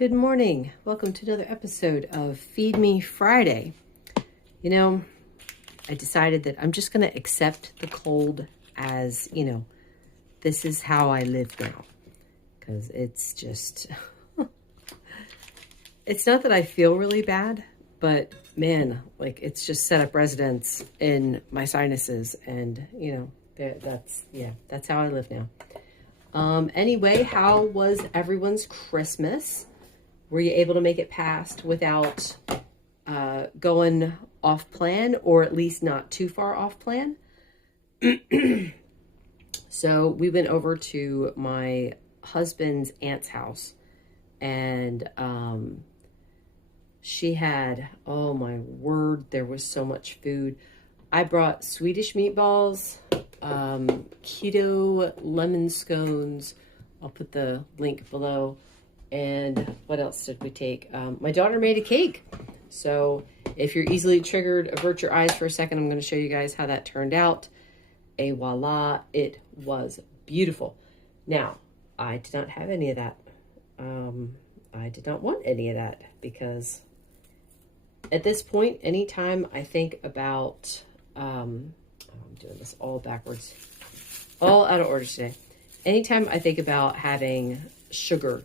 Good morning. Welcome to another episode of Feed Me Friday. You know, I decided that I'm just going to accept the cold as, this is how I live now. Because it's just, it's not that I feel really bad, but man, it's just set up residence in my sinuses. And, that's how I live now. Anyway, how was everyone's Christmas? Were you able to make it past without going off plan, or at least not too far off plan? So we went over to my husband's aunt's house, and she had, oh my word, there was so much food. I brought Swedish meatballs, keto lemon scones. I'll put the link below. And what else did we take? My daughter made a cake. So if you're easily triggered, avert your eyes for a second. I'm going to show you guys how that turned out. Et voila, it was beautiful. Now, I did not have any of that. I did not want any of that because at this point, anytime I think about, I'm doing this all backwards, all out of order today. Anytime I think about having sugar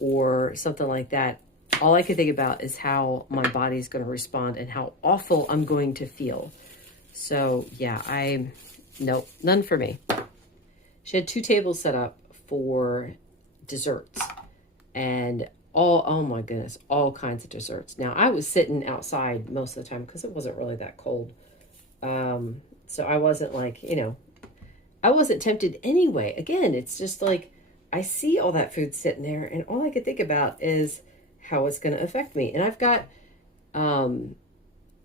or something like that, all I can think about is how my body's going to respond and how awful I'm going to feel. So yeah, nope, none for me. She had 2 tables set up for desserts and oh my goodness, all kinds of desserts. Now I was sitting outside most of the time because it wasn't really that cold. So I wasn't I wasn't tempted anyway. Again, it's just I see all that food sitting there, and all I could think about is how it's going to affect me. And I've got, I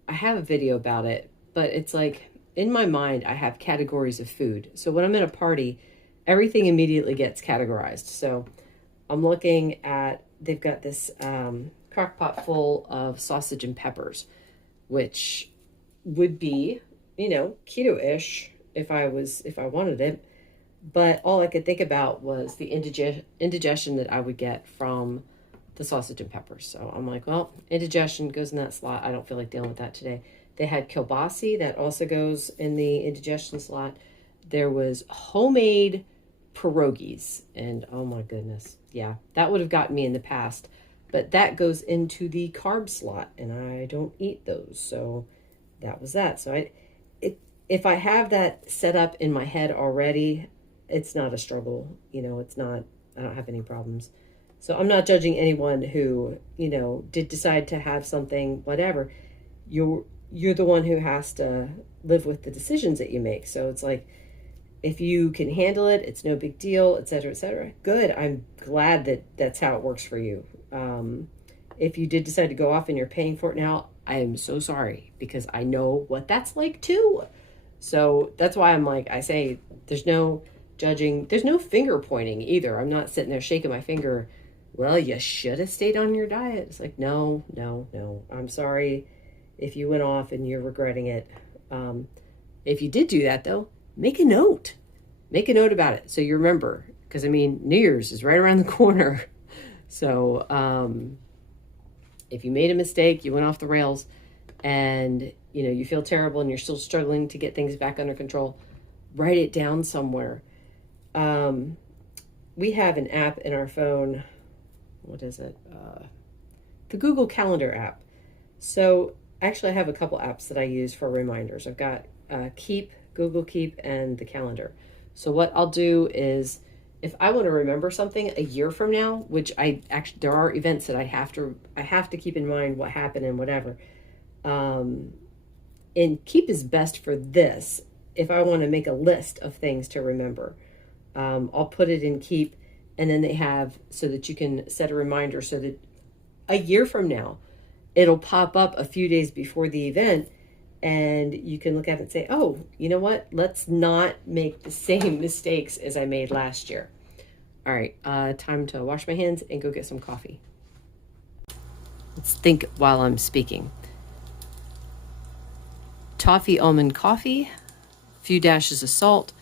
have a video about it, but it's in my mind, I have categories of food. So when I'm at a party, everything immediately gets categorized. So I'm looking at, they've got this crock pot full of sausage and peppers, which would be, keto-ish if I wanted it. But all I could think about was the indigestion that I would get from the sausage and peppers. So I'm like, well, indigestion goes in that slot. I don't feel like dealing with that today. They had kielbasi that also goes in the indigestion slot. There was homemade pierogies. And oh my goodness. Yeah, that would have gotten me in the past. But that goes into the carb slot. And I don't eat those. So that was that. So if I have that set up in my head already, it's not a struggle, it's not, I don't have any problems. So I'm not judging anyone who, did decide to have something, whatever. You're the one who has to live with the decisions that you make. So it's if you can handle it, it's no big deal, et cetera, et cetera. Good. I'm glad that that's how it works for you. If you did decide to go off and you're paying for it now, I am so sorry because I know what that's like too. So that's why I say there's no judging. There's no finger pointing either. I'm not sitting there shaking my finger. Well, you should have stayed on your diet. It's no. I'm sorry if you went off and you're regretting it. If you did do that though, make a note. Make a note about it so you remember. Because New Year's is right around the corner. So if you made a mistake, you went off the rails, and you feel terrible and you're still struggling to get things back under control, write it down somewhere. We have an app in our phone. What is it? The Google Calendar app. So actually I have a couple apps that I use for reminders. I've got Keep, Google Keep, and the calendar. So what I'll do is if I want to remember something a year from now, which there are events that I have to keep in mind what happened and whatever. And Keep is best for this. If I want to make a list of things to remember, I'll put it in Keep, and then they have so that you can set a reminder so that a year from now, it'll pop up a few days before the event, and you can look at it and say, oh, you know what? Let's not make the same mistakes as I made last year. All right, time to wash my hands and go get some coffee. Let's think while I'm speaking. Toffee almond coffee, few dashes of salt,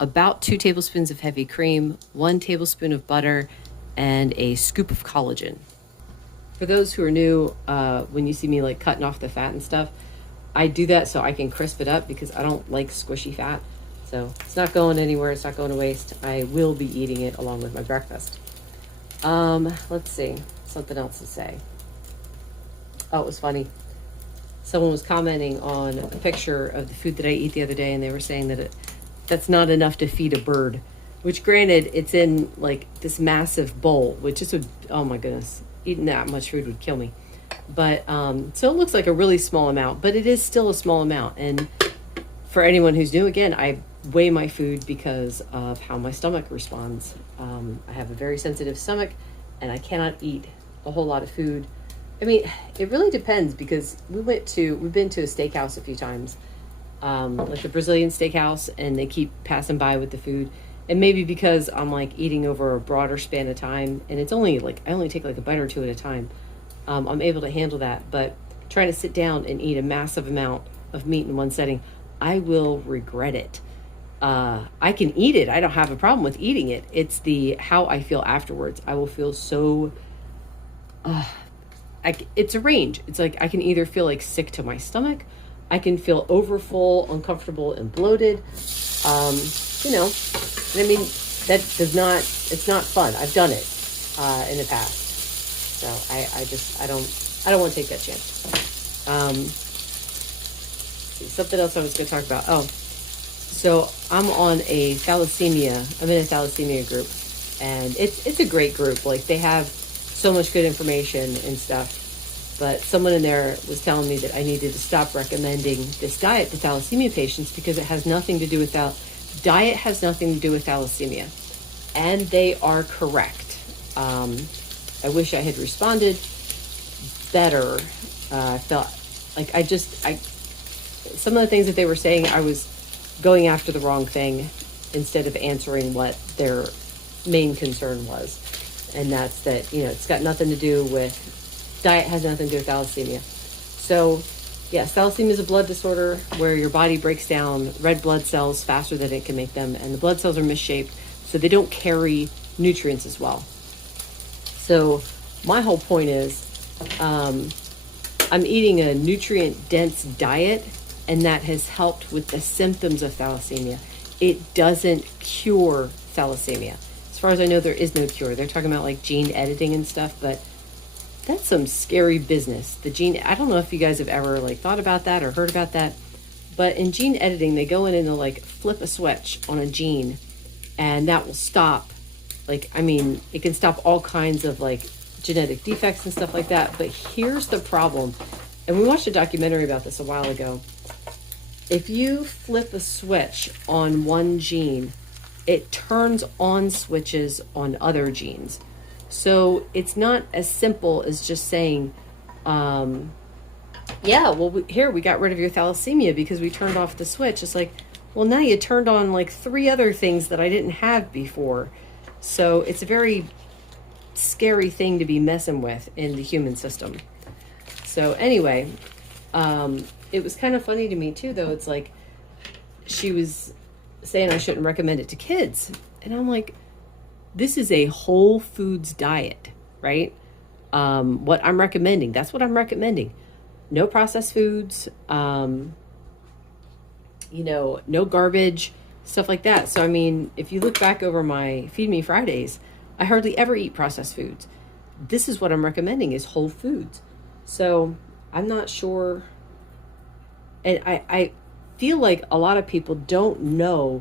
about 2 tablespoons of heavy cream, 1 tablespoon of butter, and a scoop of collagen. For those who are new, when you see me like cutting off the fat and stuff, I do that so I can crisp it up because I don't like squishy fat. So it's not going anywhere. It's not going to waste. I will be eating it along with my breakfast. Let's see. Something else to say. Oh, it was funny. Someone was commenting on a picture of the food that I eat the other day, and they were saying that that's not enough to feed a bird. Which, granted, it's in like this massive bowl, which is oh my goodness, eating that much food would kill me. But so it looks like a really small amount, but it is still a small amount. And for anyone who's new, again, I weigh my food because of how my stomach responds. I have a very sensitive stomach, and I cannot eat a whole lot of food. I mean, it really depends because we've been to a steakhouse a few times, like the Brazilian steakhouse, and they keep passing by with the food. And maybe because I'm like eating over a broader span of time, and it's only like I only take like a bite or two at a time, I'm able to handle that. But trying to sit down and eat a massive amount of meat in one setting, I will regret it. I can eat it. I don't have a problem with eating it. It's the how I feel afterwards. I will feel so. It's a range. It's like I can either feel like sick to my stomach, I can feel overfull, uncomfortable, and bloated. You know, and I mean that does not. It's not fun. I've done it in the past, so I don't want to take that chance. Something else I was going to talk about. Oh, so I'm on a thalassemia. I'm in a thalassemia group, and it's a great group. Like they have so much good information and stuff. But someone in there was telling me that I needed to stop recommending this diet to thalassemia patients because it has nothing to do with diet has nothing to do with thalassemia. And they are correct. I wish I had responded better. I felt like some of the things that they were saying, I was going after the wrong thing instead of answering what their main concern was. And that's that, it's got nothing to do with, diet has nothing to do with thalassemia. So, yes, thalassemia is a blood disorder where your body breaks down red blood cells faster than it can make them. And the blood cells are misshaped, so they don't carry nutrients as well. So, my whole point is, I'm eating a nutrient-dense diet, and that has helped with the symptoms of thalassemia. It doesn't cure thalassemia. As far as I know, there is no cure. They're talking about like gene editing and stuff, but that's some scary business. I don't know if you guys have ever like thought about that or heard about that, but in gene editing, they go in and they'll like flip a switch on a gene, and that will stop, it can stop all kinds of like genetic defects and stuff like that. But here's the problem, and we watched a documentary about this a while ago. If you flip a switch on one gene, it turns on switches on other genes. So it's not as simple as just saying, we got rid of your thalassemia because we turned off the switch. It's like, well, now you turned on like 3 other things that I didn't have before. So it's a very scary thing to be messing with in the human system. So anyway, it was kind of funny to me too, though. It's like she was saying I shouldn't recommend it to kids. And I'm like, this is a whole foods diet, right? What I'm recommending, that's what I'm recommending. No processed foods, no garbage, stuff like that. So, if you look back over my Feed Me Fridays, I hardly ever eat processed foods. This is what I'm recommending is whole foods. So I'm not sure. And I feel like a lot of people don't know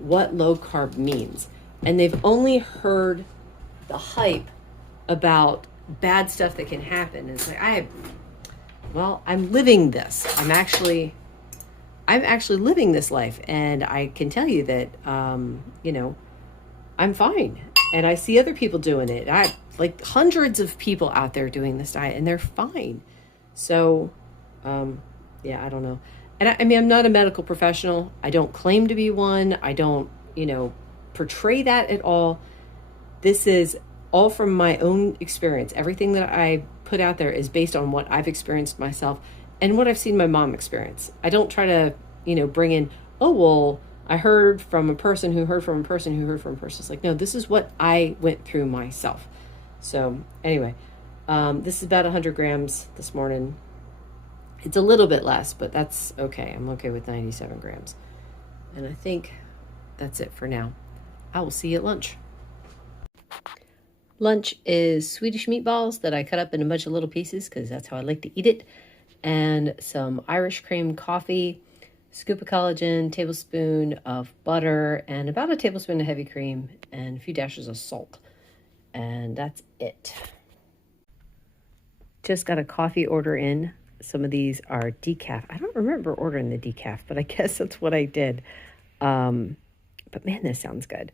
what low carb means. And they've only heard the hype about bad stuff that can happen. And it's like, I'm living this. I'm actually living this life. And I can tell you that, I'm fine. And I see other people doing it. I like hundreds of people out there doing this diet, and they're fine. So, I don't know. And I'm not a medical professional. I don't claim to be one. I don't, portray that at all. This is all from my own experience. Everything that I put out there is based on what I've experienced myself and what I've seen my mom experience. I don't try to, bring in, I heard from a person who heard from a person who heard from a person. It's like, no, this is what I went through myself. So anyway, This is about 100 grams this morning. It's a little bit less, but that's okay. I'm okay with 97 grams. And I think that's it for now. I will see you at lunch. Lunch is Swedish meatballs that I cut up in a bunch of little pieces because that's how I like to eat it. And some Irish cream coffee, scoop of collagen, tablespoon of butter, and about a tablespoon of heavy cream, and a few dashes of salt. And that's it. Just got a coffee order in. Some of these are decaf. I don't remember ordering the decaf, but I guess that's what I did. But man, this sounds good.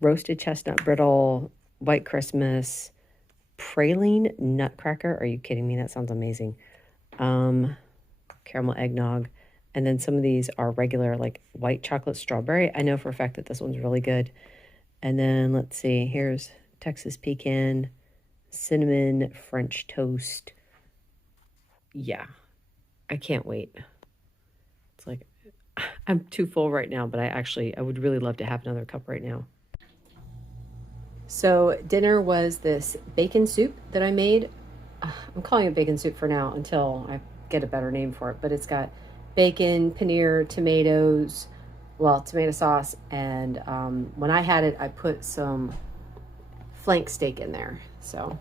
Roasted chestnut brittle, white Christmas, praline nutcracker. Are you kidding me? That sounds amazing. Caramel eggnog. And then some of these are regular, like white chocolate strawberry. I know for a fact that this one's really good. And then let's see, here's Texas pecan, cinnamon French toast. Yeah, I can't wait. It's like, I'm too full right now, but I would really love to have another cup right now. So dinner was this bacon soup that I made. I'm calling it bacon soup for now until I get a better name for it, but it's got bacon, paneer, tomatoes, well, tomato sauce, and when I had it, I put some flank steak in there. So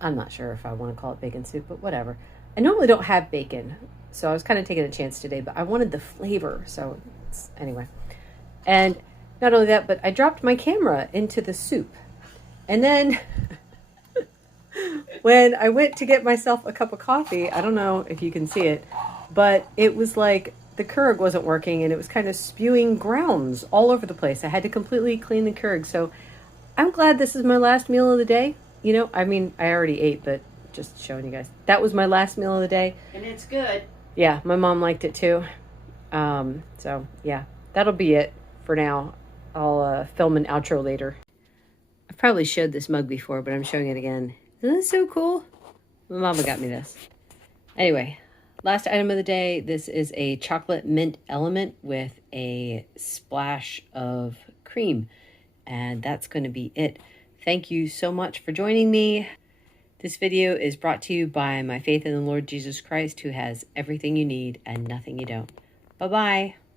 I'm not sure if I want to call it bacon soup, but whatever. I normally don't have bacon, so I was kind of taking a chance today, but I wanted the flavor. So anyway, and not only that, but I dropped my camera into the soup. And then when I went to get myself a cup of coffee, I don't know if you can see it, but it was like the Keurig wasn't working and it was kind of spewing grounds all over the place. I had to completely clean the Keurig. So I'm glad this is my last meal of the day. You know, I mean, I already ate, but just showing you guys. That was my last meal of the day. And it's good. Yeah, my mom liked it too. So yeah, that'll be it for now. I'll film an outro later. I've probably showed this mug before, but I'm showing it again. Isn't this so cool? My mama got me this. Anyway, last item of the day. This is a chocolate mint element with a splash of cream. And that's going to be it. Thank you so much for joining me. This video is brought to you by my faith in the Lord Jesus Christ, who has everything you need and nothing you don't. Bye-bye.